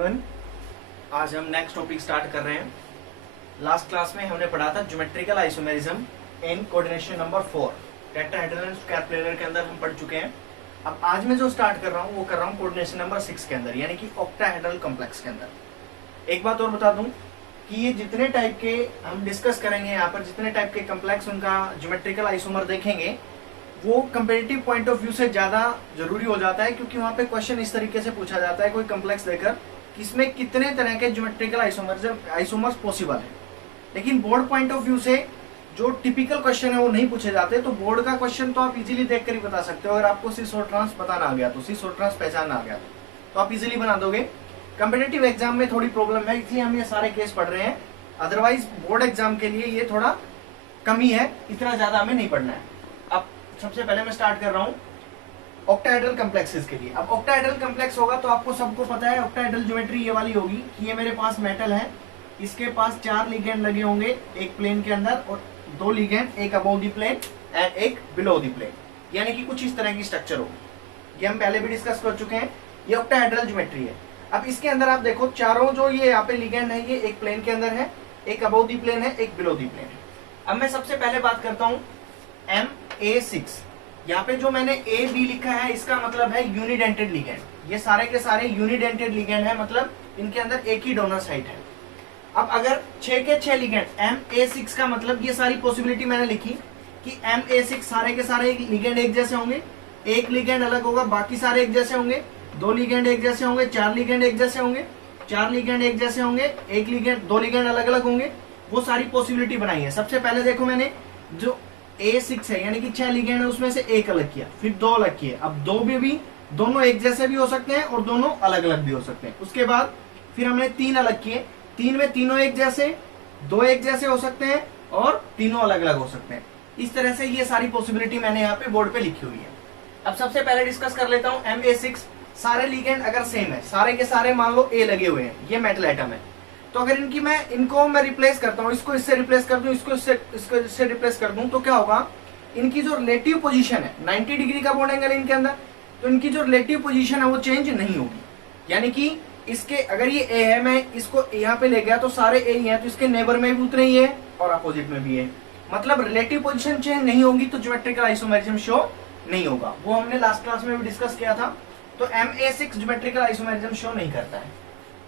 Everyone, आज हम next topic start कर रहे हैं। लास्ट क्लास में हमने पढ़ा था geometrical isomerism in coordination number 4 tetrahedral and square planar के अंदर हम पढ़ चुके हैं। अब आज मैं जो स्टार्ट कर रहा हूँ वो कर रहा हूँ कोऑर्डिनेशन नंबर 6 के अंदर, यानी कि ऑक्टाहेड्रल कॉम्प्लेक्स के अंदर। एक बात और बता दूं कि ये जितने टाइप के हम डिस्कस करेंगे यहाँ पर, जितने टाइप के कॉम्प्लेक्स उनका ज्योमेट्रिकल आइसोमर देखेंगे, वो कंपेरेटिव पॉइंट ऑफ व्यू से ज्यादा जरूरी हो जाता है, क्योंकि वहां पे क्वेश्चन इस तरीके से पूछा जाता है कोई कॉम्प्लेक्स देकर कि इसमें कितने तरह के ज्योमेट्रिकल आइसोमर्स पॉसिबल है। लेकिन बोर्ड पॉइंट ऑफ व्यू से जो टिपिकल क्वेश्चन है वो नहीं पूछे जाते। तो बोर्ड का क्वेश्चन तो आप इजीली देख कर ही बता सकते हो। अगर आपको सिस और ट्रांस बताना आ गया तो सिस और ट्रांस पहचानना आ गया तो आप इजीली बना दोगे। कंपेटिटिव एग्जाम में थोड़ी प्रॉब्लम है, इसलिए हम ये सारे केस पढ़ रहे हैं। अदरवाइज बोर्ड एग्जाम के लिए ये थोड़ा कमी है, इतना ज्यादा हमें नहीं पढ़ना है। अब सबसे पहले मैं स्टार्ट कर रहा हूँ ऑक्टाहेड्रल कॉम्प्लेक्सेस के लिए। अब ऑक्टाहेड्रल कॉम्प्लेक्स होगा तो आपको सबको पता है ऑक्टाहेड्रल ज्योमेट्री ये वाली होगी कि ये मेरे पास मेटल है, इसके पास 4 लिगेंड लगे होंगे एक प्लेन के अंदर और 2 लिगेंड, एक अबव द प्लेन एंड एक बिलो द प्लेन, यानी कि कुछ इस तरह की स्ट्रक्चर होगी। ये हम पहले भी डिस्कस कर चुके हैं। ये ऑक्टाहेड्रल ज्योमेट्री है। अब इसके अंदर आप देखो चारों जो ये यहाँ पे लिगेंड है, ये एक प्लेन के अंदर है, एक अबव द प्लेन है, एक बिलो द प्लेन है। अब मैं सबसे पहले बात करता हूँ MA6। यहाँ पे जो मैंने AB लिखा है इसका मतलब है यूनिडेंटेड लिगेंड। ये सारे के सारे यूनिडेंटेड लिगेंड है, मतलब इनके अंदर एक ही डोनर साइट है। अब अगर 6 के 6 लिगेंड MA6 का मतलब ये सारी पॉसिबिलिटी मैंने लिखी कि MA6 सारे के सारे लिगेंड एक जैसे होंगे, एक लिगेंड अलग होगा, बाकी सारे एक जैसे होंगे, 2 लिगेंड एक जैसे होंगे, 4 लिगेंड एक जैसे होंगे, 4 लिगेंड एक जैसे होंगे, एक लिगेंड 2 लिगेंड अलग अलग होंगे। वो सारी पॉसिबिलिटी बनाई है। सबसे पहले देखो मैंने जो A6 है यानी कि 6 लिगेंड है उसमें से एक अलग किया, फिर 2 अलग किए। अब 2 भी दोनों एक जैसे भी हो सकते हैं और दोनों अलग अलग भी हो सकते हैं। उसके बाद फिर हमने 3 अलग किए, 3 में तीनों एक जैसे, 2 एक जैसे हो सकते हैं और तीनों अलग अलग हो सकते हैं। इस तरह से ये सारी पॉसिबिलिटी मैंने यहाँ पे बोर्ड पे लिखी हुई है। अब सबसे पहले डिस्कस कर लेता हूँ MA6। सारे लिगेंड अगर सेम है, सारे के सारे मान लो A लगे हुए हैं, ये मेटल एटम है, तो अगर इनको मैं रिप्लेस करता हूँ, इसको इससे रिप्लेस कर दूं, इसको इससे रिप्लेस कर दूं, तो क्या होगा, इनकी जो रिलेटिव पोजीशन है 90 डिग्री का बॉन्ड एंगल इनके अंदर, तो इनकी जो रिलेटिव पोजीशन है वो चेंज नहीं होगी। यानी कि इसके अगर ये A है, मैं इसको यहाँ पे ले गया तो सारे A ही है, तो इसके नेबर में भी उतने ही है और अपोजिट में भी है, मतलब रिलेटिव पोजीशन चेंज नहीं होगी तो ज्योमेट्रिकल आइसोमेरिज्म शो नहीं होगा। वो हमने लास्ट क्लास में भी डिस्कस किया था। तो MA6 ज्योमेट्रिकल आइसोमेरिज्म शो नहीं करता है।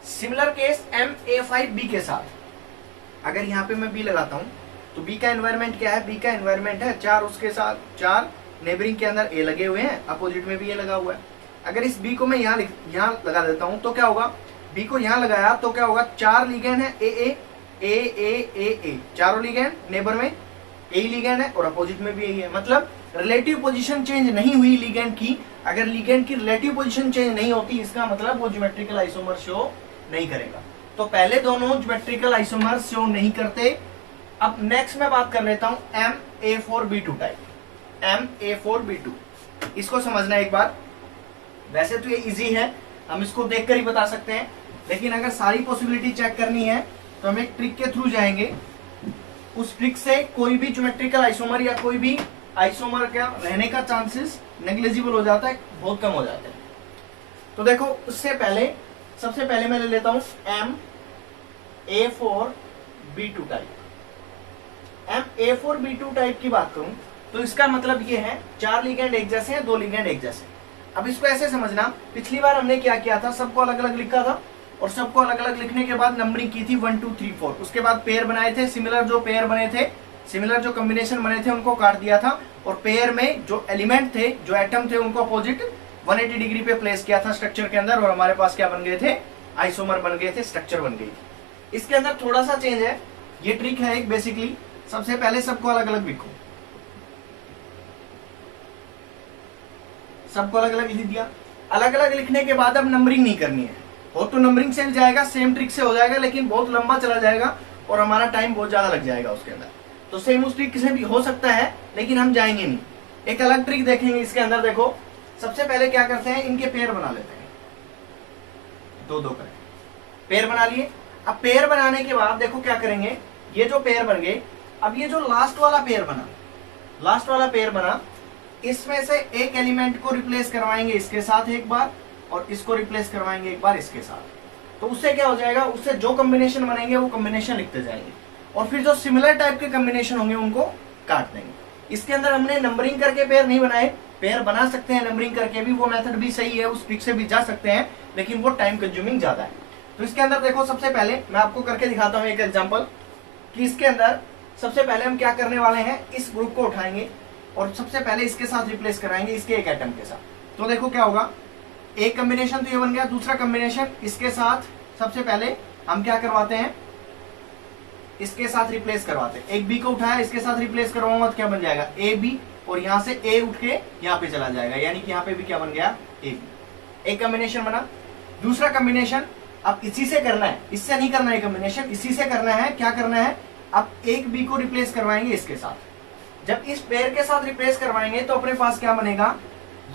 सिमिलर केस MA5B के साथ। अगर यहाँ पे मैं B लगाता हूँ तो B का एनवायरमेंट क्या है, B का एनवायरमेंट है 4, उसके साथ 4 नेबरिंग के अंदर A लगे हुए हैं, अपोजिट में भी A लगा हुआ है। अगर इस B को मैं यहाँ लगा देता हूँ तो क्या होगा, B को यहाँ लगाया तो क्या होगा, 4 लिगेंड है AA, चारों लिगेंड नेबर में A लिगेंड है और अपोजिट में भी A है, मतलब रिलेटिव पोजीशन चेंज नहीं हुई लिगेंड की। अगर लिगेंड की रिलेटिव पोजीशन चेंज नहीं होती, इसका मतलब वो ज्योमेट्रिकल आइसोमर शो नहीं करेगा। तो पहले दोनों ज्योमेट्रिकल आइसोमर शो नहीं करते। अब नेक्स्ट मैं बात कर लेता हूं MA4B2 टाइप। MA4B2 इसको समझना एक बार। वैसे तो ये इजी है, हम इसको देखकर ही बता सकते हैं, लेकिन अगर सारी पॉसिबिलिटी चेक करनी है तो हम एक ट्रिक के थ्रू जाएंगे। उस ट्रिक से कोई भी ज्योमेट्रिकल आइसोमर या कोई भी आइसोमर का रहने का चांसेस नेग्लिजिबल हो जाता है, बहुत कम हो जाते हैं। तो देखो उससे पहले सबसे पहले मैं ले लेता हूं MA4B2 टाइप। MA4B2 टाइप की बात करूं तो इसका मतलब ये है 4 लिगेंड एक जैसे हैं, 2 लिगेंड एक जैसे। अब इसको ऐसे समझना, पिछली बार हमने क्या किया था, सबको अलग अलग लिखा था और सबको अलग अलग लिखने के बाद नंबरिंग की थी 1 2 3 4। उसके बाद पेयर बनाए थे, सिमिलर जो पेयर बने थे, सिमिलर जो कॉम्बिनेशन बने थे उनको काट दिया था और पेयर में जो एलिमेंट थे, जो एटम थे, उनको अपोजिट 180 डिग्री पे प्लेस किया था स्ट्रक्चर के अंदर और हमारे पास क्या बन गए थे, आइसोमर बन गए थे, स्ट्रक्चर बन गई थी। इसके अंदर थोड़ा सा चेंज है, ये ट्रिक है एक बेसिकली। सबसे पहले सबको अलग अलग लिखो, सबको अलग अलग लिख दिया। अलग अलग लिखने के बाद अब नंबरिंग नहीं करनी है, हो तो नंबरिंग से जाएगा, सेम ट्रिक से हो जाएगा, लेकिन बहुत लंबा चला जाएगा और हमारा टाइम बहुत ज्यादा लग जाएगा उसके अंदर। तो सेम उस ट्रिक से भी हो सकता है, लेकिन हम जाएंगे नहीं, एक अलग ट्रिक देखेंगे इसके अंदर। देखो सबसे पहले क्या करते हैं, इनके पेयर बना लेते हैं, 2 कर पेयर बना लिए। अब पेयर बनाने के बाद देखो क्या करेंगे, ये जो पेयर बन गए, अब ये जो लास्ट वाला पेयर बना, इसमें से एक एलिमेंट को रिप्लेस करवाएंगे इसके साथ एक बार और इसको रिप्लेस करवाएंगे एक बार इसके साथ। तो उससे क्या हो जाएगा, उससे जो कॉम्बिनेशन बनेंगे वो कॉम्बिनेशन लिखते जाएंगे और फिर जो सिमिलर टाइप के कॉम्बिनेशन होंगे उनको काट देंगे। इसके अंदर हमने नंबरिंग करके पेयर नहीं बनाए, पेयर बना सकते हैं नंबरिंग करके भी, वो मेथड भी सही है, उस ट्रिक से भी जा सकते हैं, लेकिन वो टाइम कंज्यूमिंग ज्यादा है। तो इसके अंदर देखो, सबसे पहले मैं आपको करके दिखाता हूं एक एग्जांपल कि इसके अंदर सबसे पहले हम क्या करने वाले हैं, इस ग्रुप को उठाएंगे और सबसे पहले इसके साथ रिप्लेस कराएंगे, इसके एक एटम के साथ। तो देखो क्या होगा, एक कॉम्बिनेशन तो ये बन गया, दूसरा कॉम्बिनेशन इसके साथ सबसे पहले हम क्या करवाते हैं, इसके साथ रिप्लेस करवाते हैं। एक बी को उठाया, इसके साथ रिप्लेस करवाऊंगा तो क्या बन जाएगा, ए बी, और यहां से ए उठ के यहां पे चला जाएगा, यानी कि यहां पे भी क्या बन गया, ए बी। एक कॉम्बिनेशन बना। दूसरा कॉम्बिनेशन अब इसी से करना है, इससे नहीं करना है कॉम्बिनेशन, इसी से करना है। क्या करना है, अब एक बी को रिप्लेस करवाएंगे इसके साथ। जब इस पेयर के साथ रिप्लेस करवाएंगे तो अपने पास क्या बनेगा,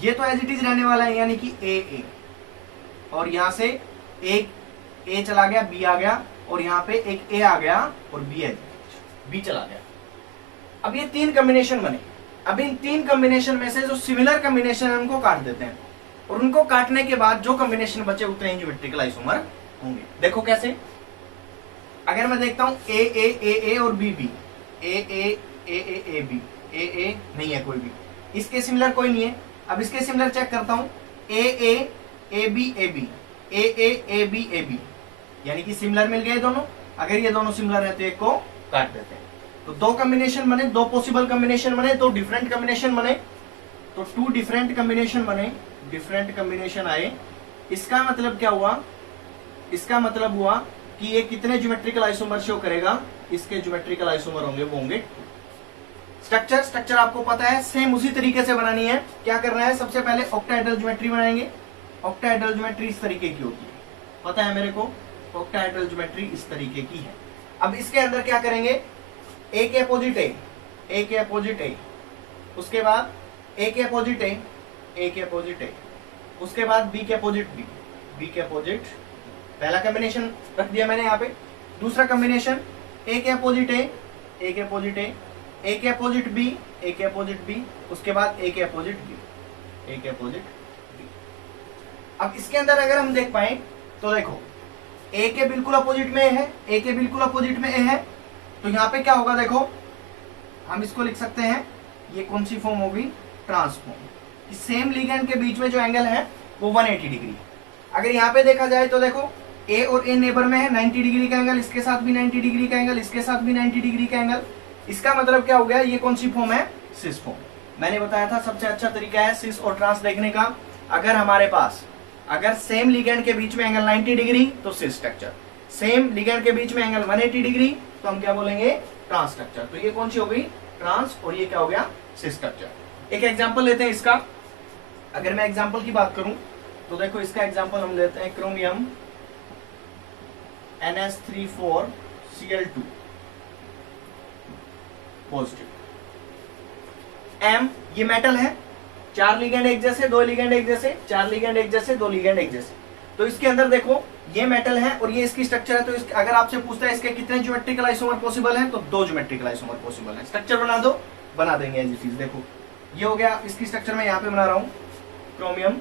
ये तो एज इट इज रहने वाला है, यानी कि ए ए, और यहां से एक ए चला गया, बी आ गया, और यहां पे एक ए आ गया और बी चला गया। अब ये तीन कॉम्बिनेशन बने। अब इन तीन कॉम्बिनेशन में से जो सिमिलर कॉम्बिनेशन है उनको काट देते हैं, और उनको काटने के बाद जो कॉम्बिनेशन बचे उतने ही ज्योमेट्रिकल आइसोमर होंगे। देखो कैसे, अगर मैं देखता हूं ए ए ए ए और B B, A A A A A B, A A नहीं है कोई भी, इसके सिमिलर कोई नहीं है। अब इसके सिमिलर चेक करता हूं, A A A B A B, A A A B A B, यानी कि सिमिलर मिल गए दोनों। अगर ये दोनों सिमिलर है तो एक को काट देते हैं। तो दो कॉम्बिनेशन बने, दो पॉसिबल कॉम्बिनेशन बने, दो डिफरेंट कॉम्बिनेशन बने, तो टू डिफरेंट कॉम्बिनेशन बने, डिफरेंट कॉम्बिनेशन आए। इसका मतलब क्या हुआ, इसका मतलब हुआ कि ये कितने ज्योमेट्रिकल आइसोमर शो करेगा, इसके ज्योमेट्रिकल आइसोमर होंगे वो होंगे। स्ट्रक्चर आपको पता है, सेम उसी तरीके से बनानी है। क्या करना है, सबसे पहले ऑक्टाहेड्रल ज्योमेट्री बनाएंगे। ऑक्टाहेड्रल ज्योमेट्री इस तरीके की होती है, पता है मेरे को, ऑक्टाहेड्रल ज्योमेट्री इस तरीके की है। अब इसके अंदर क्या करेंगे, ए के अपोजिट ए, ए के अपोजिट ए, उसके बाद ए के अपोजिट ए, ए के अपोजिट ए, उसके बाद बी के अपोजिट बी, बी के अपोजिट, पहला कॉम्बिनेशन रख दिया मैंने यहाँ पे। दूसरा कॉम्बिनेशन ए के अपोजिट ए, ए के अपोजिट ए, ए के अपोजिट बी, ए के अपोजिट बी, उसके बाद ए के अपोजिट बी, ए के अपोजिट बी। अब इसके अंदर अगर हम देख पाए तो देखो, ए के बिल्कुल अपोजिट में ए है, ए के बिल्कुल अपोजिट में ए है, तो यहाँ पे क्या होगा, देखो हम इसको लिख सकते हैं, ये कौन सी फॉर्म होगी, ट्रांसफॉर्म। सेम लिगेंड के बीच में जो एंगल है वो 180 डिग्री। अगर यहाँ पे देखा जाए तो देखो, ए और ए नेबर में है, 90 डिग्री का एंगल, इसके साथ भी 90 डिग्री का एंगल, इसके साथ भी 90 डिग्री का एंगल। इसका मतलब क्या हो गया, ये कौन सी फॉर्म है, सिस फॉर्म। मैंने बताया था सबसे अच्छा तरीका है सिस और ट्रांस देखने का। अगर हमारे पास, अगर सेम लिगेंड के बीच में एंगल 90 डिग्री तो सिस स्ट्रक्चर, सेम लिगेंड के बीच में एंगल 180 डिग्री तो हम क्या बोलेंगे, ट्रांस स्ट्रक्चर। तो ये कौन सी हो गई, ट्रांस, और ये क्या हो गया, सिस स्ट्रक्चर। एक एग्जांपल लेते हैं इसका। अगर मैं एग्जांपल की बात करूं तो देखो, इसका एग्जांपल हम लेते हैं क्रोमियम NH3,4Cl2 पॉजिटिव। M ये मेटल है, 4 लिगेंड एक जैसे, 2 लिगेंड एक जैसे, 4 लिगेंड एक जैसे, 2 लिगेंड एक जैसे। तो इसके अंदर देखो, ये मेटल है और ये इसकी स्ट्रक्चर है। तो अगर आपसे पूछता है इसके कितने ज्योमेट्रिकल आइसोमर पॉसिबल है, तो 2 ज्योमेट्रिकल आइसोमर पॉसिबल है। स्ट्रक्चर बना दो, बना देंगे एज इट इज। देखो ये हो गया इसकी स्ट्रक्चर, मैं यहाँ पे बना रहा हूँ क्रोमियम,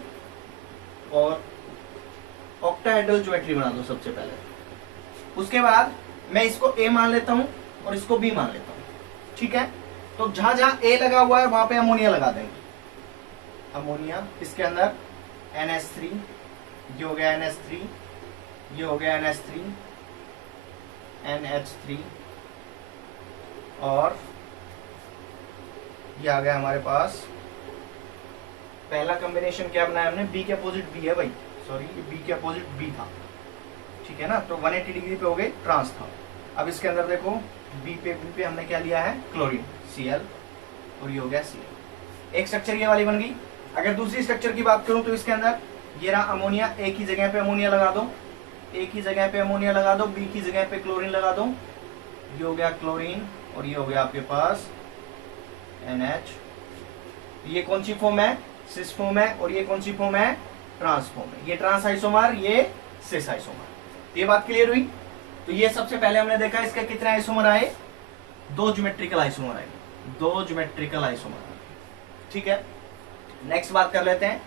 और ऑक्टाहेड्रल ज्योमेट्री बना दो सबसे पहले। उसके बाद मैं इसको ए मान लेता हूँ और इसको बी मान लेता हूँ, ठीक है। तो जहां जहां ए लगा हुआ है वहां पे अमोनिया लगा देंगे, अमोनिया। इसके अंदर NH3, ये हो गया NH3, ये हो गया NH3, NH3, और ये आ गया हमारे पास पहला कॉम्बिनेशन। क्या बनाया हमने, बी के अपोजिट बी है भाई, सॉरी ये बी के अपोजिट बी था, ठीक है ना। तो 180 डिग्री पे हो गए, ट्रांस था। अब इसके अंदर देखो, बी पे हमने क्या लिया है, क्लोरीन Cl, और ये हो गया Cl। एक स्ट्रक्चर ये वाली बन गई। अगर दूसरी स्ट्रक्चर की बात करूं तो इसके अंदर ये रहा अमोनिया, ए की जगह पे अमोनिया लगा दो, ए की जगह पे अमोनिया लगा दो, बी की जगह पे क्लोरीन लगा दो, ये हो गया क्लोरीन, और ये हो गया आपके पास NH। ये कौन सी फॉर्म है, सिस फॉर्म है, और ये कौन सी फॉर्म है, ट्रांस फॉर्म है। ये ट्रांस आइसोमर, ये सिस आइसोमर। ये बात क्लियर हुई। तो ये सबसे पहले हमने देखा इसके कितने आइसोमर आए, 2 ज्योमेट्रिकल आइसोमर आए, 2 ज्योमेट्रिकल आइसोमर, ठीक है। नेक्स्ट बात कर लेते हैं।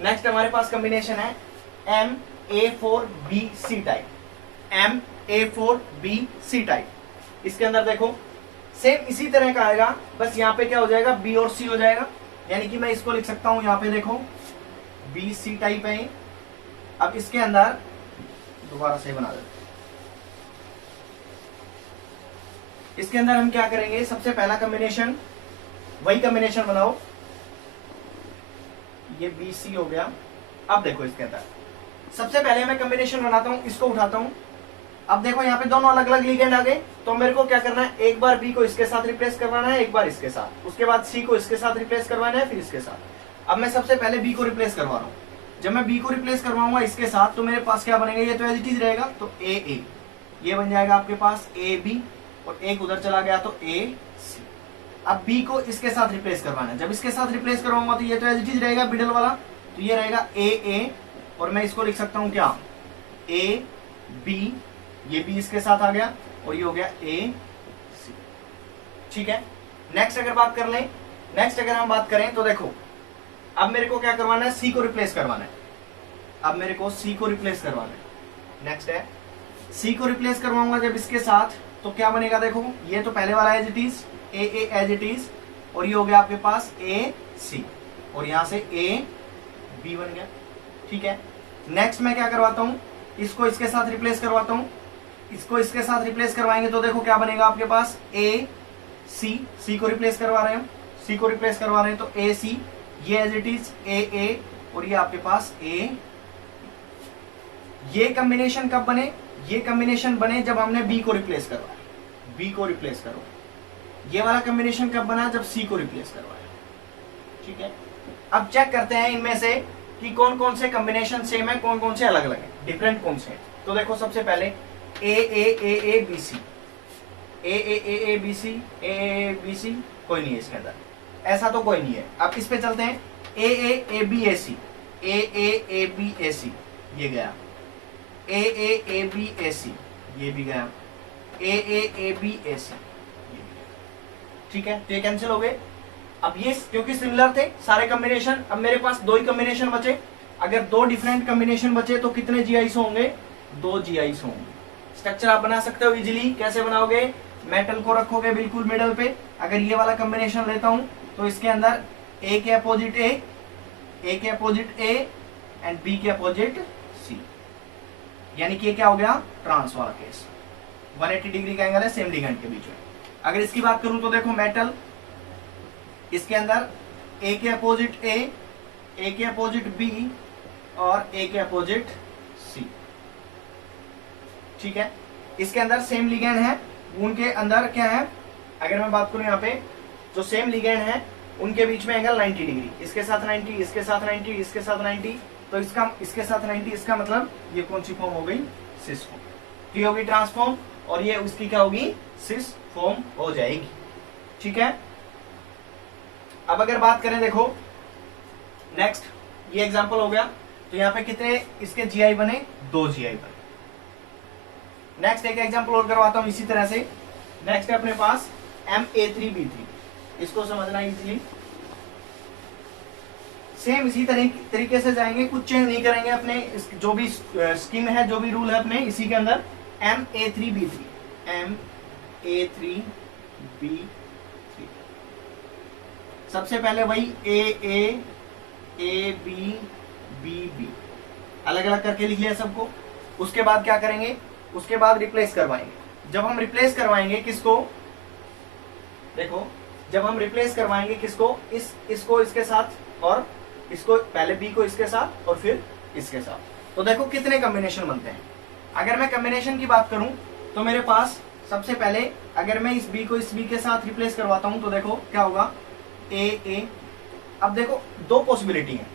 नेक्स्ट हमारे पास कॉम्बिनेशन है A4BC टाइप, MA4BC टाइप। इसके अंदर देखो सेम इसी तरह का आएगा, बस यहाँ पे क्या हो जाएगा, B और C हो जाएगा। यानी कि मैं इसको लिख सकता हूं यहाँ पे देखो BC टाइप है। अब इसके अंदर दोबारा से बना देते, इसके अंदर हम क्या करेंगे, सबसे पहला कॉम्बिनेशन वही कॉम्बिनेशन बनाओ, ये BC हो गया। अब देखो इसके अंदर सबसे पहले मैं कॉम्बिनेशन बनाता हूं, इसको उठाता हूं। अब देखो यहाँ पे दोनों अलग अलग लिगेंड आ गए, तो मेरे को क्या करना है, एक बार B को इसके साथ रिप्लेस करवाना है, एक बार इसके साथ, उसके बाद C को इसके साथ रिप्लेस करवाना है, फिर इसके साथ। अब मैं सबसे पहले B को रिप्लेस करवा रहा हूँ। जब मैं B को रिप्लेस करवाऊंगा इसके साथ, तो मेरे पास क्या बनेगा, ये तो एज इट इज रहेगा, तो AA ये बन जाएगा आपके पास AB, और एक उधर चला गया तो AC। अब B को इसके साथ रिप्लेस करवाना है, जब इसके साथ रिप्लेस करवाऊंगा तो ये तो एज इट इज रहेगा मिडल वाला, तो ये रहेगा AA, और मैं इसको लिख सकता हूं क्या, AB, ये B इसके साथ आ गया, और ये हो गया AC। ठीक है, नेक्स्ट अगर बात कर लें, नेक्स्ट अगर हम बात करें तो देखो अब मेरे को क्या करवाना है, C को रिप्लेस करवाना है। अब मेरे को C को रिप्लेस करवाना है। नेक्स्ट है C को रिप्लेस करवाऊंगा जब इसके साथ, तो क्या बनेगा, देखो ये तो पहले वाला as it is, AA as it is, और ये हो गया आपके पास AC, और यहां से AB बन गया। ठीक है, नेक्स्ट मैं क्या करवाता हूं, इसको इसके साथ रिप्लेस करवाता हूं। इसको इसके साथ रिप्लेस करवाएंगे तो देखो क्या बनेगा आपके पास, AC, C को रिप्लेस करवा रहे हैं, C को रिप्लेस करवा रहे हैं तो AC, ये एज इट इज AA, और ये आपके पास A। ये कॉम्बिनेशन कब बने, ये कॉम्बिनेशन बने जब हमने B को रिप्लेस करवाया, B को रिप्लेस करवाया। ये वाला कॉम्बिनेशन कब बना, जब C को रिप्लेस करवाया। ठीक है, अब चेक करते हैं इनमें से कि कौन कौन से कॉम्बिनेशन सेम है, कौन कौन से अलग अलग है, डिफरेंट कौन से हैं। तो देखो सबसे पहले AAAABC, AAAABC, AAABC कोई नहीं है इसके अंदर, ऐसा तो कोई नहीं है। अब इस पे चलते हैं, AAABAC, AAABAC ये गया, AAABAC ये भी गया, AAABAC ये भी गया। ठीक है, तो ये कैंसिल हो गए। अब ये क्योंकि सिमिलर थे सारे कॉम्बिनेशन, अब मेरे पास दो ही कॉम्बिनेशन बचे। अगर दो डिफरेंट कॉम्बिनेशन बचे तो कितने GIs होंगे, 2 GIs होंगे। स्ट्रक्चर आप बना सकते हो इजीली, कैसे बनाओगे, मेटल को रखोगे बिल्कुल मिडल पे। अगर ये वाला कॉम्बिनेशन लेता हूं तो इसके अंदर A के अपोजिट A के अपोजिट A एंड B के अपोजिट C, यानी कि ये क्या हो गया, ट्रांस वाला केस। 180 डिग्री का एंगल है सेम लिगेंड के बीच में। अगर इसकी बात करूं तो देखो मेटल, इसके अंदर A के अपोजिट A के अपोजिट B और A के अपोजिट C। ठीक है, इसके अंदर सेम लिगेंड है, उनके अंदर क्या है, अगर मैं बात करूं यहाँ पे जो सेम लिगेंड है उनके बीच में एंगल 90 डिग्री, इसके साथ 90, इसके साथ 90, इसके साथ 90, तो इसका इसके साथ 90, इसका मतलब ये कौन सी फॉर्म हो गई, सिस फॉर्म। ये होगी ट्रांसफॉर्म, और ये उसकी क्या होगी, सिस फॉर्म हो जाएगी। ठीक है, अब अगर बात करें देखो नेक्स्ट, ये एग्जांपल हो गया, तो यहाँ पे कितने इसके GI बने, 2 GI बने। नेक्स्ट एक एग्जांपल और करवाता हूं इसी तरह से। नेक्स्ट है अपने पास MA3B3, इसको समझना इजीली, सेम इसी तरीके से जाएंगे, कुछ चेंज नहीं करेंगे अपने जो भी स्कीम है, जो भी रूल है अपने इसी के अंदर। MA3B3, MA3B3, सबसे पहले वही AAABBB अलग अलग करके लिख लिया सबको। उसके बाद क्या करेंगे, उसके बाद रिप्लेस करवाएंगे। जब हम रिप्लेस करवाएंगे किसको, देखो जब हम रिप्लेस करवाएंगे किसको, इसको इसके साथ, और इसको पहले B को इसके साथ और फिर इसके साथ, तो देखो कितने कॉम्बिनेशन बनते हैं। अगर मैं कॉम्बिनेशन की बात करूं तो मेरे पास सबसे पहले अगर मैं इस B को इस B के साथ रिप्लेस करवाता हूं तो देखो क्या होगा, AA। अब देखो दो पॉसिबिलिटी है,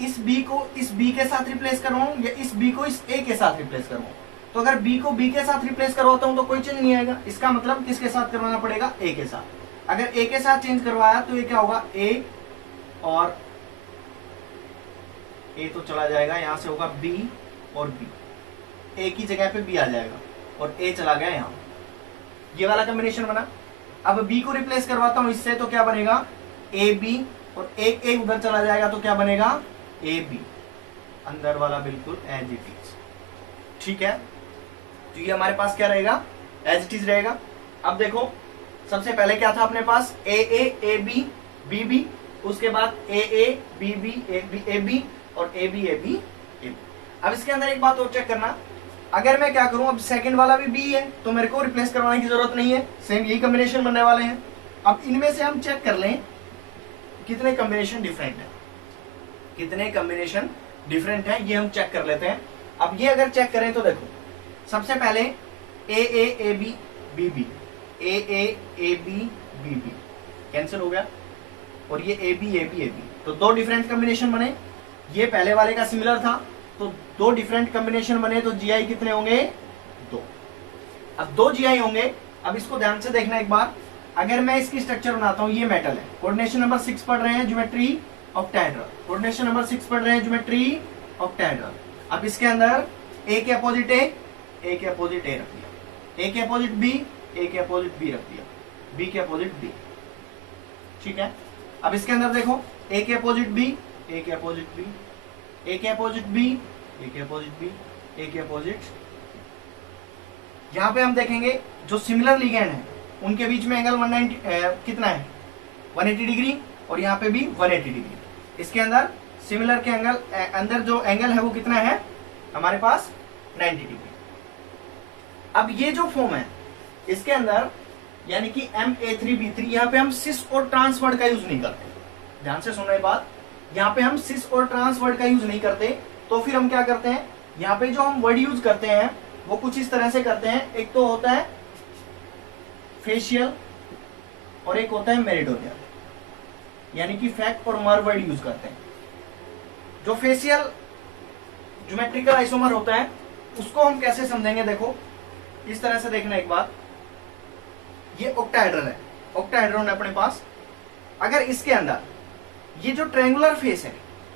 इस B को इस B के साथ रिप्लेस करवाऊं या इस B को इस A के साथ रिप्लेस करवाऊं। तो अगर B को B के साथ रिप्लेस करवाता हूं तो कोई चेंज नहीं आएगा, इसका मतलब किसके साथ करवाना पड़ेगा, A के साथ। अगर A के साथ चेंज करवाया तो ये क्या होगा, A, और A तो चला जाएगा, यहां से होगा B और B, A की जगह पे B आ जाएगा और A चला गया यहां, ये वाला कॉम्बिनेशन बना। अब B को रिप्लेस करवाता हूं इससे तो क्या बनेगा, AB, और एक उधर चला जाएगा तो क्या बनेगा, AB। अंदर वाला बिल्कुल एज इट इज। ठीक है, तो ये हमारे पास क्या रहेगा, एज इट इज रहेगा। अब देखो सबसे पहले क्या था अपने पास, A A B B B, उसके बाद A B B A B और A B A B A B. अब इसके अंदर एक बात और चेक करना, अगर मैं क्या करूं, अब सेकंड वाला भी बी है तो मेरे को रिप्लेस करवाने की जरूरत नहीं है, सेम यही कॉम्बिनेशन बनने वाले हैं। अब इनमें से हम चेक कर लें कितने कॉम्बिनेशन डिफरेंट है, कितने कॉम्बिनेशन डिफरेंट है, ये हम चेक कर लेते हैं। अब ये अगर चेक करें तो देखो सबसे पहले A B B B, A B B B cancel हो गया, और ये ए बी तो दो डिफरेंट कॉम्बिनेशन बने। ये पहले वाले का सिमिलर था तो दो डिफरेंट कॉम्बिनेशन बने, तो जीआई कितने होंगे, दो। अब दो जीआई होंगे। अब इसको ध्यान से देखना एक बार, अगर मैं इसकी स्ट्रक्चर बनाता हूं, ये मेटल है, कोऑर्डिनेशन नंबर 6 पढ़ रहे हैं ज्योमेट्री ऑक्टाहेड्रल, कोऑर्डिनेशन नंबर 6 पढ़ रहे हैं ज्योमेट्री ऑक्टाहेड्रल। अब इसके अंदर ए के अपोजिट ए के अपोजिट ए रख दिया, ए के अपोजिट बी, ए के अपोजिट बी रख दिया, बी के अपोजिट बी। ठीक है, अब इसके अंदर देखो ए के अपोजिट बी, ए के अपोजिट बी, ए के अपोजिट बी, ए के अपोजिट बी, ए के अपोजिट। यहां पे हम देखेंगे जो सिमिलर लिगेंड है उनके बीच में एंगल 190 कितना है, 180 डिग्री, और यहाँ पे भी 180 डिग्री। इसके अंदर सिमिलर के एंगल, अंदर जो एंगल है वो कितना है हमारे पास, 90 डिग्री। अब ये जो फॉर्म है इसके अंदर यानी कि MA3B3, यहाँ पे हम सिस और ट्रांस वर्ड का यूज नहीं करते, ध्यान से सुनना ये बात, यहाँ पे हम सिस और ट्रांस वर्ड का यूज नहीं करते। तो फिर हम क्या करते हैं, यहाँ पे जो हम वर्ड यूज करते हैं वो कुछ इस तरह से करते हैं, एक तो होता है फेशियल और एक होता है मेरिडोनियल, यानी कि फैक्ट और मर वर्ड यूज करते हैं। जो फेशियल ज्योमेट्रिकल आइसोमर होता है उसको हम कैसे समझेंगे, देखो इस तरह से देखना एक बात, ये ऑक्टाहेड्रल है, ऑक्टाहेड्रॉन है अपने पास। अगर इसके अंदर ये जो ट्रायंगुलर फेस है,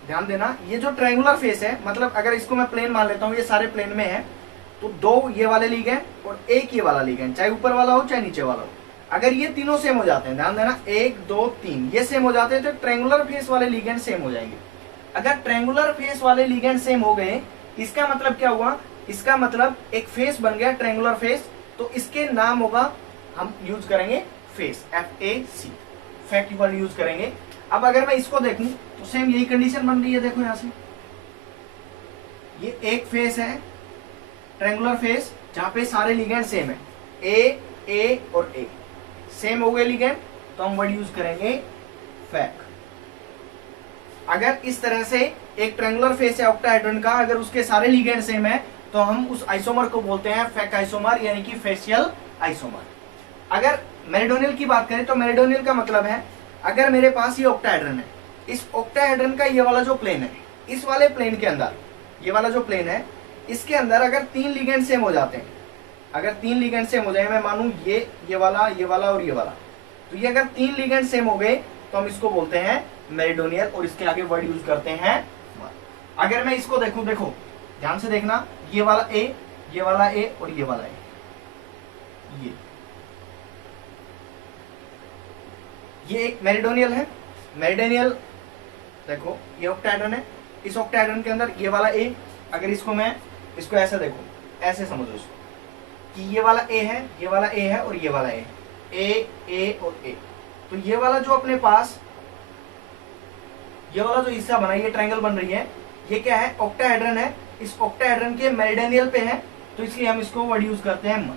ध्यान देना, ये जो ट्रायंगुलर फेस है, मतलब अगर इसको मैं प्लेन मान लेता हूं, ये सारे प्लेन में है, तो दो ये वाले लिगेंड और एक ये वाला लिगेंड, चाहे ऊपर वाला हो चाहे नीचे वाला हो, अगर ये तीनों सेम हो जाते हैं, ध्यान देना 1 2 3 ये सेम हो जाते हैं, तो ट्रायंगुलर फेस वाले लिगेंड सेम हो जाएंगे। अगर ट्रायंगुलर फेस वाले लिगेंड सेम हो गए, इसका मतलब क्या हुआ, इसका मतलब एक फेस बन गया ट्रायंगुलर फेस, तो इसके नाम होगा, हम यूज करेंगे face, FAC, fact word use करेंगे। अब अगर मैं इसको देखूं तो सेम यही कंडीशन बन रही है, देखो यहां से ये एक फेस है ट्रायंगुलर फेस जहां पे सारे लिगेंड सेम है, ए और ए सेम हो गए लिगेंड, तो हम वर्ड यूज करेंगे फैक। अगर इस तरह से एक ट्रायंगुलर फेस है ऑक्टाहेड्रॉन का, अगर उसके सारे लिगेंड सेम है तो हम उस आइसोमर को बोलते हैं फैक आइसोमर, यानी कि फेशियल आइसोमर। अगर मेरिडोनियल की बात करें तो मेरिडोनियल का मतलब है, अगर मेरे पास ये ऑक्टाहेड्रॉन है, इस ऑक्टाहेड्रॉन का ये वाला जो प्लेन है, इस वाले प्लेन के अंदर, ये वाला जो प्लेन है इसके अंदर अगर 3 लिगेंड सेम हो जाते हैं, अगर 3 लिगेंड सेम हो जाए, मैं मानूं ये वाला और ये वाला, तो ये अगर 3 लिगेंड सेम हो गए तो हम इसको बोलते हैं मेरिडोनियल, और इसके आगे वर्ड यूज करते हैं। अगर मैं इसको देखूं, देखो ध्यान से देखना, ये वाला ए और ये वाला ए, ये एक मेरिडोनियल है, मेरिडोनियल देखो ये ऑक्टाहेड्रॉन है, इस ऑक्टाहेड्रॉन के अंदर ये वाला ए, अगर इसको मैं इसको ऐसे देखो, ऐसे समझो इसको कि ये वाला ए है, ये वाला ए है और ये वाला ए और ए, तो ये वाला जो अपने पास ये वाला जो हिस्सा बना, ये ट्रायंगल बन रही है, ये क्या है, ऑक्टाहेड्रॉन है, इस ऑक्टाहेड्रॉन के मेरिडोनियल पे है, तो इसलिए हम इसको वर्ड यूज करते हैं मर।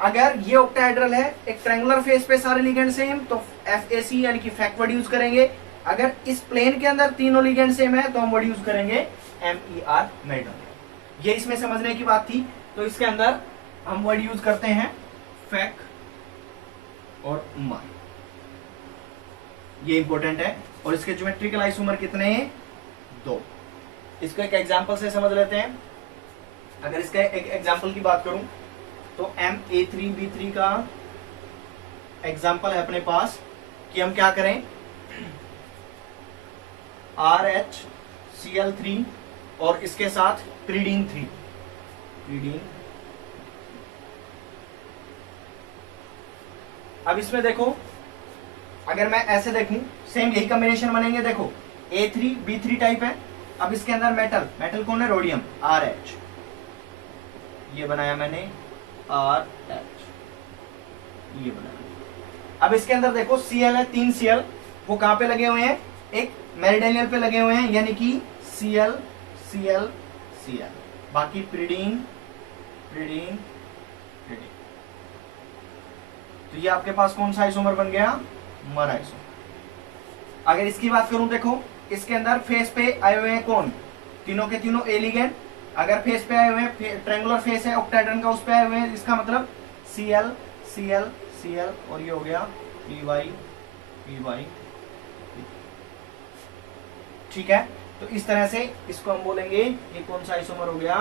अगर ये ऑक्टाहेड्रल है, एक ट्रायंगुलर फेस पे सारे लिगेंड सेम, तो FAC यानी कि फैक्ट वर्ड यूज करेंगे। अगर इस प्लेन के अंदर तीनों लिगेंड सेम है तो हम वर्ड यूज करेंगे MER, मेरिडोनियल। ये इसमें समझने की बात थी, तो इसके अंदर हम वर्ड यूज करते हैं फैक्ट और मर, ये इंपॉर्टेंट है। और इसके ज्योमेट्रिकल आइसोमर कितने हैं, 2। इसको एक एग्जांपल से समझ लेते हैं। अगर इसका एक एग्जांपल की बात करूं तो MA3B3 का एग्जांपल है अपने पास कि हम क्या करें, RHCl3 और इसके साथ प्रीडीन 3, अब इसमें देखो अगर मैं ऐसे देखूं, सेम यही कॉम्बिनेशन बनेंगे, देखो A3B3 टाइप है, अब इसके अंदर मेटल, मेटल कौन है, रोडियम, RH, ये बनाया मैंने RH, ये बनाया। अब इसके अंदर देखो Cl है, 3 Cl, वो कहां पे लगे हुए हैं, एक मेरिडेनियल पे लगे हुए हैं, यानी कि Cl Cl Cl, बाकी प्रिडीन प्रिडीन प्रिडीन। तो ये आपके पास कौन सा आइसोमर बन गया, मर आइसोमर। अगर इसकी बात करूं, देखो इसके अंदर फेस पे आए हुए हैं कौन, तीनों के तीनों ए लिगेंड। अगर फेस पे आए हुए हैं, ट्रायंगुलर फेस है ऑक्टाहेड्रन का, उस पे आए हुए हैं, इसका मतलब Cl Cl Cl, और ये हो गया Py Py। ठीक है, तो इस तरह से इसको हम बोलेंगे ये कौन सा आइसोमर हो गया,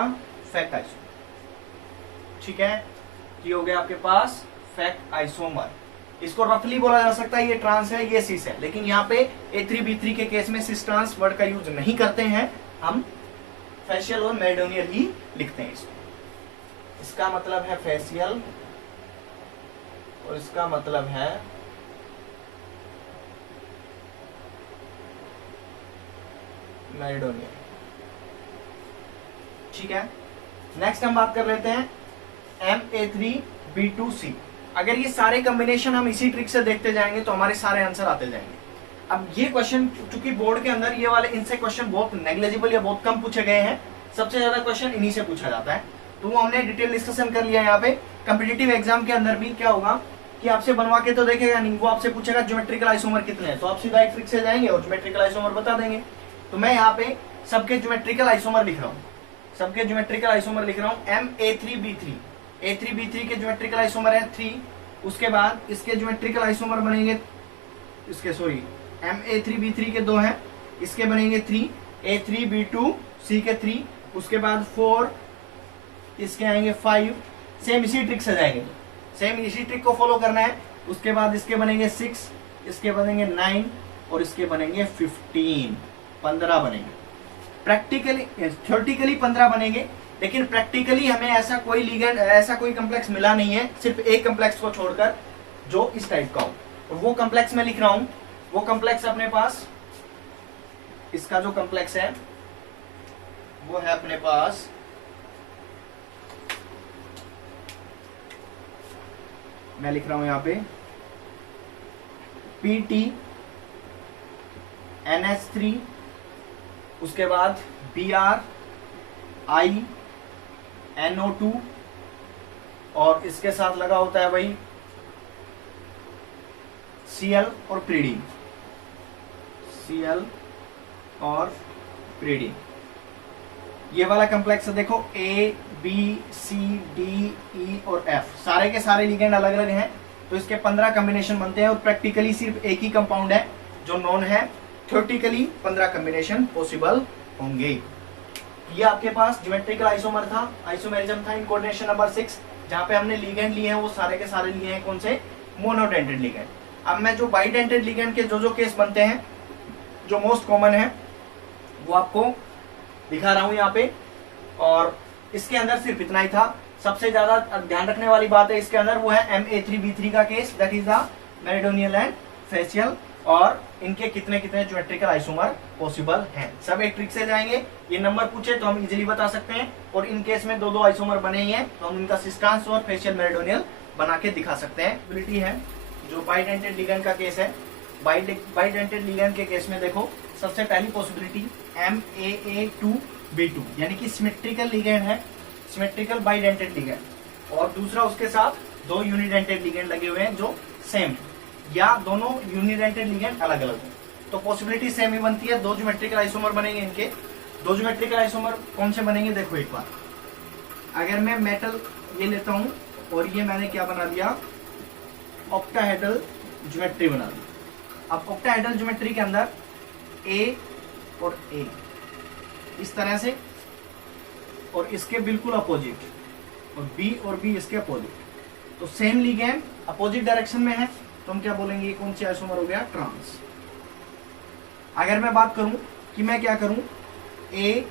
फैक आइसोमर। ठीक है, ये हो गया आपके पास फैक आइसोमर। इसको रफली बोला जा सकता है ये ट्रांस है, ये सिस है, लेकिन यहाँ पे A3B3 के केस में सिस ट्रांस वर्ड का यूज नहीं करते हैं, हम फेशियल और मेरिडोनियल ही लिखते हैं इसको। इसका मतलब है फेशियल और इसका मतलब है मेरिडोनियल। ठीक है, नेक्स्ट हम बात कर लेते हैं Ma3B2C। अगर ये सारे कॉम्बिनेशन हम इसी ट्रिक से देखते जाएंगे तो हमारे सारे आंसर आते जाएंगे। अब ये क्वेश्चन चूंकि बोर्ड के अंदर ये वाले इनसे क्वेश्चन बहुत नेग्लिजिबल या बहुत कम पूछे गए हैं, सबसे ज्यादा क्वेश्चन इन्हीं से पूछा जाता है, तो वो हमने डिटेल डिस्कशन कर लिया। यहाँ पे कॉम्पिटिटिव एग्जाम के अंदर भी क्या होगा कि आपसे बनवा के तो देखेगा नहीं, वो आपसे पूछेगा ज्योमेट्रिकल आइसोमर कितने हैं, तो आप सीधा एक ट्रिक से जाएंगे और ज्योमेट्रिकल आइसोमर बता देंगे। तो मैं यहाँ पे सबके ज्योमेट्रिकल आइसोमर लिख रहा हूँ, सबके ज्योमेट्रिकल आइसोमर लिख रहा हूँ। Ma3B3, A3B3 के ज्योमेट्रिकल आइसोमर है 3, उसके बाद इसके ज्योमेट्रिकल आइसोमर बनेंगे, इसके सॉरी Ma3B3 के 2 हैं, इसके बनेंगे 3, A3B2C के 3, उसके बाद 4, इसके आएंगे 5। सेम इसी ट्रिक से जाएंगे, सेम इसी ट्रिक को फॉलो करना है। उसके बाद इसके बनेंगे 6, इसके बनेंगे 9 और इसके बनेंगे 15, 15 बनेंगे। प्रैक्टिकली थ्योरेटिकली 15 बनेंगे, लेकिन प्रैक्टिकली हमें ऐसा कोई लिगेंड, ऐसा कोई कॉम्प्लेक्स मिला नहीं है, सिर्फ एक कॉम्प्लेक्स को छोड़कर जो इस टाइप का हो। और वो कॉम्प्लेक्स मैं लिख रहा हूं, वो कॉम्प्लेक्स अपने पास, इसका जो कॉम्प्लेक्स है वो है अपने पास मैं लिख रहा हूं यहां पे PT NH3, उसके बाद Br I NO2 और इसके साथ लगा होता है भाई Cl और प्रीडीन, Cl और प्रीडीन। ये वाला कॉम्प्लेक्स देखो A B C D E और F, सारे के सारे लिगेंड अलग अलग हैं, तो इसके 15 कॉम्बिनेशन बनते हैं और प्रैक्टिकली सिर्फ एक ही कंपाउंड है जो नॉन है, थ्योरेटिकली 15 कॉम्बिनेशन पॉसिबल होंगे। ये आपके पास ज्योमेट्रिकल आइसोमर था, आइसोमेरिज्म था इन कोऑर्डिनेशन नंबर 6, जहां पे हमने लिगेंड लिए हैं वो सारे के सारे लिए हैं कौन से, मोनोडेंटेड लिगेंड। अब मैं जो बाइडेंटेड लिगेंड के जो केस बनते हैं, जो मोस्ट कॉमन है, वो आपको दिखा रहा हूं यहाँ पे। और इसके अंदर सिर्फ इतना ही था। सबसे ज्यादा ध्यान रखने वाली बात है इसके अंदर वो है Ma3B3 का case, that is the meridional and facial, और इनके कितने कितने ज्योमेट्रिकल आइसोमर पॉसिबल हैं। सब एक ट्रिक से जाएंगे, ये नंबर पूछे तो हम इजीली बता सकते हैं, और इन केस में दो आइसोमर बने ही हैं तो हम इनका सिस्टांस और फेशियल मेरिडोनियल बना के दिखा सकते हैं। पॉसिबिलिटी है जो बाइडेंटेड लिगेंड का केस है, बाइडेंटेड लिगेंड के केस में देखो सबसे पहली पॉसिबिलिटी MAA2B2, यानी कि सिमेट्रिकल लिगेंड है, सिमेट्रिकल बाइडेंटेड लिगेंड, और दूसरा उसके साथ 2 यूनिडेंटेड लिगेंड लगे हुए हैं जो सेम, या दोनों यूनिडेंटेड लिगेंड अलग अलग हो, तो पॉसिबिलिटी सेम ही बनती है। 2 ज्योमेट्रिकल आइसोमर बनेंगे इनके। 2 ज्योमेट्रिकल आइसोमर कौन से बनेंगे देखो एक बार, अगर मैं मेटल ये लेता हूं और ये मैंने क्या बना दिया, ऑक्टाहेड्रल ज्योमेट्री बना दी। अब ऑक्टाहेड्रल ज्योमेट्री के अंदर A और A इस तरह से, और इसके बिल्कुल अपोजिट, और B और B इसके अपोजिट, तो सेम लिगेंड अपोजिट डायरेक्शन में है, तो हम क्या बोलेंगे, कौन सी आइसोमर हो गया, ट्रांस। अगर मैं बात करूं कि मैं क्या करूं, A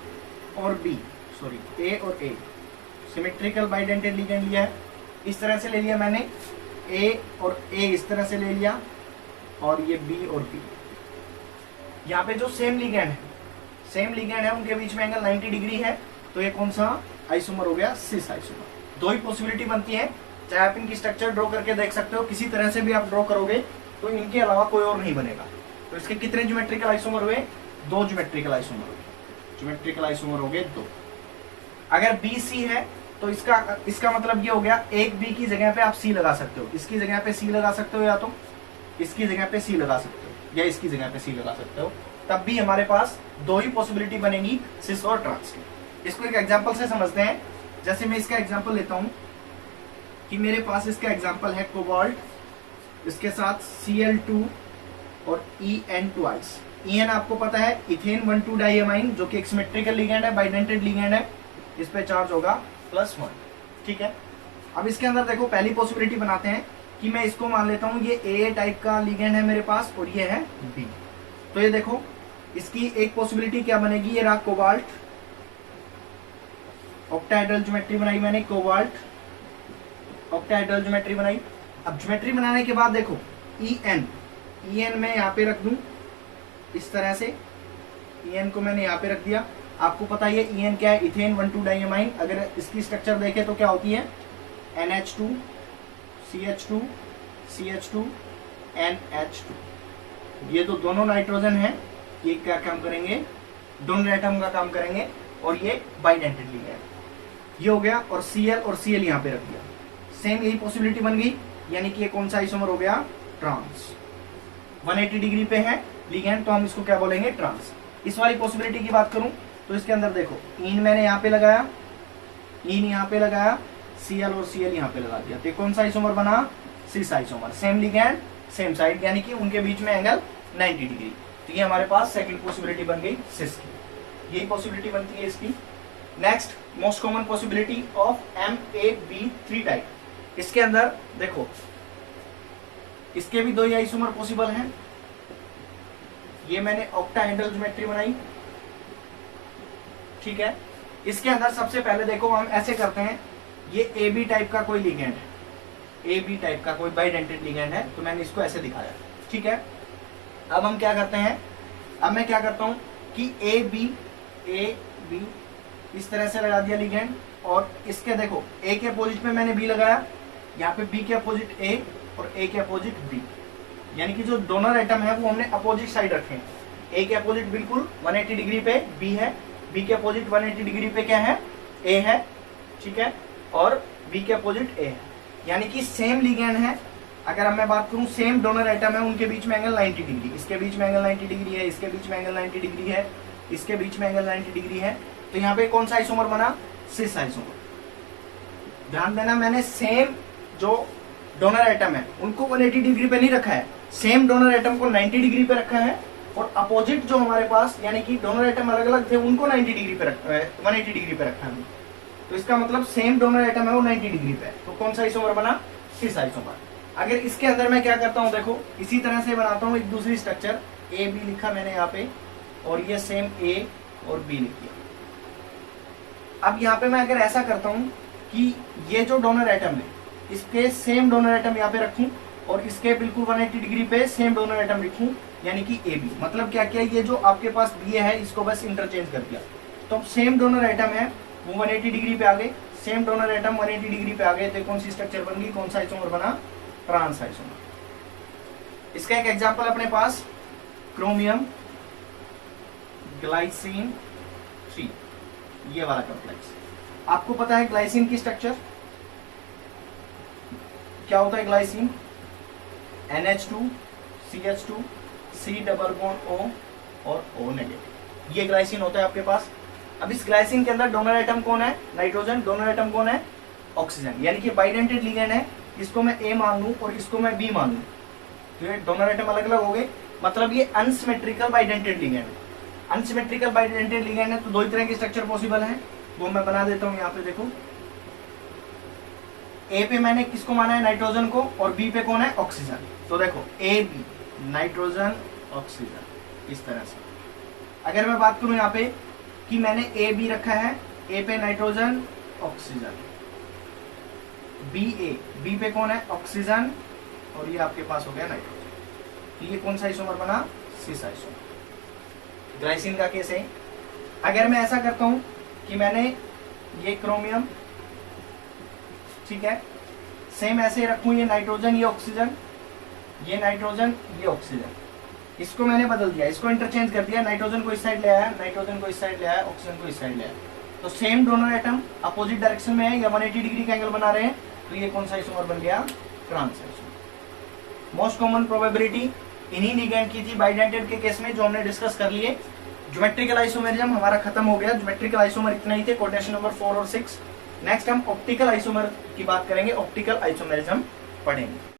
और B, सॉरी A और A सिमेट्रिकल बाइडेंटेड लिगेंड लिया है, इस तरह से ले लिया मैंने, A और A इस तरह से ले लिया, और ये B और B। यहाँ पे जो सेम लिगेंड है, सेम लिगेंड है, उनके बीच में एंगल 90 डिग्री है, तो ये कौन सा आइसोमर हो गया? Cis isomer. दो ही पॉसिबिलिटी बनती है, चाहे आप इनकी स्ट्रक्चर ड्रॉ करके देख सकते हो, किसी तरह से भी आप ड्रॉ करोगे तो इनके अलावा कोई और नहीं बनेगा। तो इसके कितने ज्योमेट्रिकल आइसोमर हुए? 2 ज्योमेट्रिकल आइसोमर हुए। ज्योमेट्रिकल आइसोमर हो गए 2। अगर बी सी है तो इसका मतलब ये हो गया, एक बी की जगह पे आप सी लगा सकते हो, इसकी जगह पे सी लगा सकते हो, या तो इसकी जगह पे सी लगा सकते हो, या इसकी जगह पे सी लगा सकते हो, तब भी हमारे पास 2 ही पॉसिबिलिटी बनेगी, सिस और ट्रांस की। इसको एक एग्जांपल से समझते हैं। जैसे मैं इसका एग्जांपल लेता हूं कि मेरे पास इसका एग्जांपल है कोबाल्ट, इसके साथ Cl2 और En2 आइस। En आपको पता है इथेन 1,2 डाइएमाइन, जो कि एक सिमेट्रिकल लिगेंड है, बाइडेंटेड लिगेंड है, इस पे चार्ज होगा +1। ठीक है, अब इसके अंदर देखो पहली पॉसिबिलिटी बनाते हैं कि मैं इसको मान लेता हूं ये ए टाइप का लिगेंड है मेरे पास और ये है बी। तो ये देखो इसकी एक पॉसिबिलिटी क्या बनेगी, ये रहा कोबाल्ट, ऑक्टाहेड्रल ज्योमेट्री बनाई मैंने, कोबाल्ट ऑक्टाहेड्रल ज्योमेट्री बनाई। अब ज्योमेट्री बनाने के बाद देखो En मैं यहाँ पे रख दूं इस तरह से, En को मैंने यहाँ पे रख दिया। आपको पता है En क्या है? Ethane 1,2 diamine. अगर इसकी स्ट्रक्चर देखें तो क्या होती है? NH2 CH2 CH2 NH2। ये तो दोनों नाइट्रोजन है, ये क्या काम करेंगे? दोनों एटम का काम करेंगे, और ये बाइडेंटेड लिगेंड। ये हो गया, और Cl और Cl यहाँ पे रख दिया। सेम यही पॉसिबिलिटी बन गई, यानी कि ये कौन सा आइसोमर हो गया? ट्रांस। 180 डिग्री पे है लिगेंड, तो हम इसको क्या बोलेंगे? ट्रांस। इस वाली पॉसिबिलिटी की बात करूं तो इसके अंदर देखो इन मैंने यहाँ पे लगाया, इन यहाँ पे लगाया, Cl और Cl यहाँ पे लगा दिया, तो कौन सा आइसोमर बना? Cis isomer. Same ligand same side, यानी कि उनके बीच में एंगल 90 डिग्री। तो ये हमारे पास सेकंड पॉसिबिलिटी बन गई सिस की। यही पॉसिबिलिटी बनती है इसकी। Next most common possibility of MAB3 type. इसके अंदर देखो इसके भी 2 ही आइसोमर पॉसिबल हैं। ये मैंने ऑक्टाहेड्रल ज्योमेट्री बनाई, ठीक है। इसके अंदर सबसे पहले देखो हम ऐसे करते हैं, ये AB टाइप का कोई लिगेंड है, AB टाइप का कोई बाइडेंटेड लिगेंड है, तो मैंने इसको ऐसे दिखाया, ठीक है। अब हम क्या करते हैं, अब मैं क्या करता हूं कि AB इस तरह से लगा दिया लिगेंड, और इसके देखो A के अपोजिट में मैंने B लगाया, यहाँ पे B के अपोजिट A और A के अपोजिट B, यानी कि जो डोनर एटम है वो हमने अपोजिट साइड रखे हैं। A के अपोजिट बिल्कुल 180 डिग्री पे B है, B के अपोजिट 180 डिग्री पे क्या है? A है, ठीक है, और B के अपोजिट A है, यानी कि सेम लिगेंड है। अगर मैं बात करूं सेम डोनर एटम है, उनके बीच में एंगल 90 डिग्री, इसके बीच में एंगल 90 डिग्री है, इसके बीच में एंगल 90 डिग्री है, इसके बीच में एंगल 90 डिग्री है, तो यहाँ पे कौन सा आइसोमर बना? Cis isomer. ध्यान देना, मैंने सेम जो डोनर एटम है उनको 180 डिग्री पे नहीं रखा है, सेम डोनर एटम को 90 डिग्री पे रखा है, और अपोजिट जो हमारे पास यानी कि डोनर एटम अलग अलग थे उनको 90 डिग्री पे रखा है, 180 डिग्री पे रखा है। तो इसका मतलब सेम डोनर एटम है वो 90 डिग्री पे है, तो कौन सा आइसोमर बना? Cis isomer. अगर इसके अंदर मैं क्या करता हूँ, देखो इसी तरह से बनाता हूँ एक दूसरी स्ट्रक्चर, AB लिखा मैंने यहाँ पे, और ये सेम A और B लिख दिया। अब यहाँ पे मैं अगर ऐसा करता हूँ कि ये जो डोनर एटम है इसके सेम डोनर एटम यहाँ पे रखूं, और इसके बिल्कुल 180 डिग्री पे सेम डोनर एटम लिखूं, यानी कि AB। मतलब क्या किया, ये जो आपके पास BA है इसको बस इंटरचेंज कर दिया, तो अब सेम डोनर एटम है वो 180 डिग्री पे आ गए, सेम डोनर एटम 180 डिग्री पे आ गए, तो कौन सी स्ट्रक्चर बन गई? कौन सा आइसोमर बना? Trans isomer. इसका एक एग्जांपल अपने पास क्रोमियम ग्लाइसिन 3, ये वाला कॉम्प्लेक्स। आपको पता है ग्लाइसिन की स्ट्रक्चर क्या होता है? Glycine NH2 CH2 C double bond O और O नेगेटिव, ये ग्लाइसिन होता है आपके पास। अब इस ग्लाइसिन के अंदर डोनर एटम कौन है? नाइट्रोजन। डोनर एटम कौन है? ऑक्सीजन। यानी कि बाइडेंटेड लिगेंड है, इसको मैं A मान लूं और इसको मैं B मान लूं, तो ये डोनर एटम अलग अलग हो गए, मतलब ये अनसिमेट्रिकल बाइडेंटेड लिगेंड है। अनसिमेट्रिकल बाइडेंटेड लिगेंड है तो 2 ही तरह की स्ट्रक्चर पॉसिबल है, वो मैं बना देता हूं। यहाँ पे देखो A पे मैंने किसको माना है? नाइट्रोजन को, और B पे कौन है? ऑक्सीजन। तो देखो AB नाइट्रोजन ऑक्सीजन, इस तरह से। अगर मैं बात करूं यहाँ पे कि मैंने AB रखा है, A पे नाइट्रोजन ऑक्सीजन, B पे कौन है? ऑक्सीजन, और ये आपके पास हो गया नाइट्रोजन। तो ये कौन सा आइसोमर बना? Cis isomer. ग्लाइसिन का केस है, अगर मैं ऐसा करता हूं कि मैंने ये क्रोमियम, ठीक है, सेम ऐसे रखूं, ये नाइट्रोजन, ये ऑक्सीजन, ये नाइट्रोजन, ये ऑक्सीजन, इसको मैंने बदल दिया, इसको इंटरचेंज कर दिया, नाइट्रोजन को इस साइड ले आया, नाइट्रोजन को इस साइड ले आया, ऑक्सीजन को इस साइड ले आया, तो सेम दोनों एटम अपोजिट डायरेक्शन में है या 180 डिग्री का एंगल बना रहे हैं, तो ये कौन सा आइसोमर बन गया? Trans isomer. Most common probability इन्हीं लिगेंड की थी बाइडेंटेड के केस में, जो हमने डिस्कस कर लिए। ज्योमेट्रिकल आइसोमेरिज्म हमारा खत्म हो गया, ज्योमेट्रिकल आइसोमर इतना ही थे, कोऑर्डिनेशन नंबर 4 और 6। नेक्स्ट हम ऑप्टिकल आइसोमर की बात करेंगे, ऑप्टिकल आइसोमेरिज्म पढ़ेंगे।